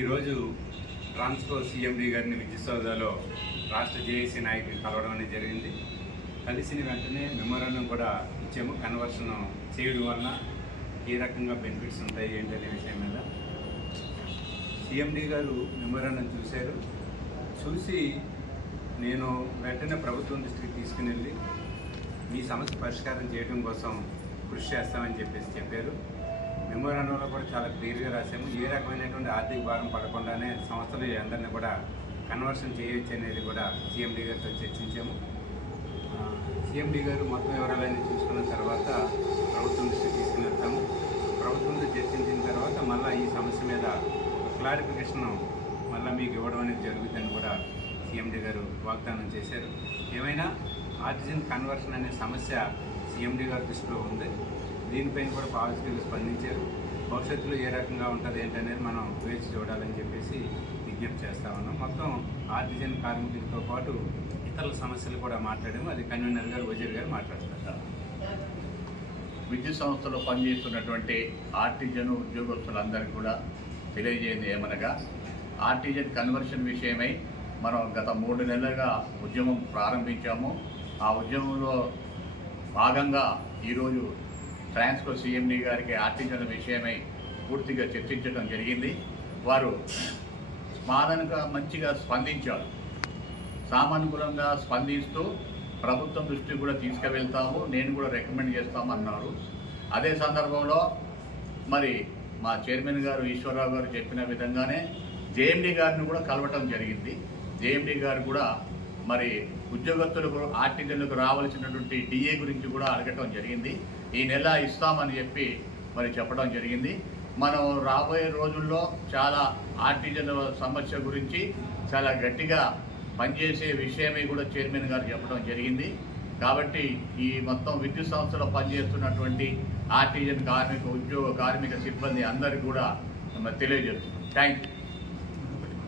ఈరోజు ట్రాన్స్కో సీఎండీ గారిని విద్యుత్ సౌదాలో రాష్ట్ర జేఏసీ నాయకులు కలవడం అనేది జరిగింది. కలిసిన వెంటనే మెమోరాండం కూడా ఇచ్చాము. కన్వర్షన్ చేయడం వలన ఏ రకంగా బెనిఫిట్స్ ఉంటాయి ఏంటనే విషయం మీద. సీఎండీ గారు మెమోరాండం చూశారు. చూసి నేను వెంటనే ప్రభుత్వం దృష్టికి తీసుకుని వెళ్ళి మీ సమస్య పరిష్కారం చేయడం కోసం కృషి చేస్తామని చెప్పేసి చెప్పారు. మెమోరాండంలో కూడా చాలా క్లియర్గా రాసాము ఏ రకమైనటువంటి ఆర్థిక భారం పడకుండానే సంస్థలు అందరినీ కూడా కన్వర్షన్ చేయొచ్చు అనేది కూడా సీఎండీ గారితో చర్చించాము. సీఎండీ గారు మొత్తం వివరాలన్నీ చూసుకున్న తర్వాత ప్రభుత్వం దృష్టికి తీసుకుని వెళ్తాము ప్రభుత్వంతో చర్చించిన తర్వాత మళ్ళీ ఈ సమస్య మీద క్లారిఫికేషన్ మళ్ళీ మీకు ఇవ్వడం అనేది జరుగుతుందని కూడా సీఎండీ గారు వాగ్దానం చేశారు. ఏమైనా ఆర్టిజన్ కన్వర్షన్ అనే సమస్య సీఎండీ గారి దృష్టిలో ఉంది? దీనిపైన కూడా పాలసీలు స్పందించారు. భవిష్యత్తులో ఏ రకంగా ఉంటుంది ఏంటనేది మనం వేచి చూడాలని చెప్పేసి విజ్ఞప్తి చేస్తా ఉన్నాం. మొత్తం ఆర్టిజన్ కార్మికులతో పాటు ఇతర సమస్యలు కూడా మాట్లాడాము. అది కన్వీనర్ గారు వజీర్ గారు మాట్లాడతారు విద్యుత్ సంస్థలో పనిచేస్తున్నటువంటి ఆర్టిజన్ ఉద్యోగస్తులందరికీ కూడా తెలియజేయండి ఏమనగా ఆర్టిజన్ కన్వర్షన్ విషయమై మనం గత మూడు నెలలుగా ఉద్యమం ప్రారంభించాము. ఆ ఉద్యమంలో భాగంగా ఈరోజు ట్రాన్స్కో సీఎండీ గారికి ఆర్టిజన్ విషయమై పూర్తిగా చర్చించడం జరిగింది. వారు స్మారణగా మంచిగా స్పందించారు. సామానుకూలంగా స్పందిస్తూ ప్రభుత్వం దృష్టికి కూడా తీసుకువెళ్తాము నేను కూడా రికమెండ్ చేస్తామన్నారు. అదే సందర్భంలో మరి మా చైర్మన్ గారు ఈశ్వరరావు గారు చెప్పిన విధంగానే జేఎండి గారిని కూడా కలవటం జరిగింది. జేఎండి గారు కూడా మరి ఉద్యోగస్తులకు ఆర్టీజన్లకు రావాల్సినటువంటి డిఏ గురించి కూడా అడగటం జరిగింది. ఈ నెల ఇస్తామని చెప్పి మరి చెప్పడం జరిగింది. మనం రాబోయే రోజుల్లో చాలా ఆర్టిజన్ సమస్య గురించి చాలా గట్టిగా పనిచేసే విషయమే కూడా చైర్మన్ గారు చెప్పడం జరిగింది. కాబట్టి ఈ మొత్తం విద్యుత్ సంస్థలో పనిచేస్తున్నటువంటి ఆర్టిజన్ కార్మిక ఉద్యోగ కార్మిక సిబ్బంది అందరికీ కూడా తెలియజేస్తున్నాం. Thank you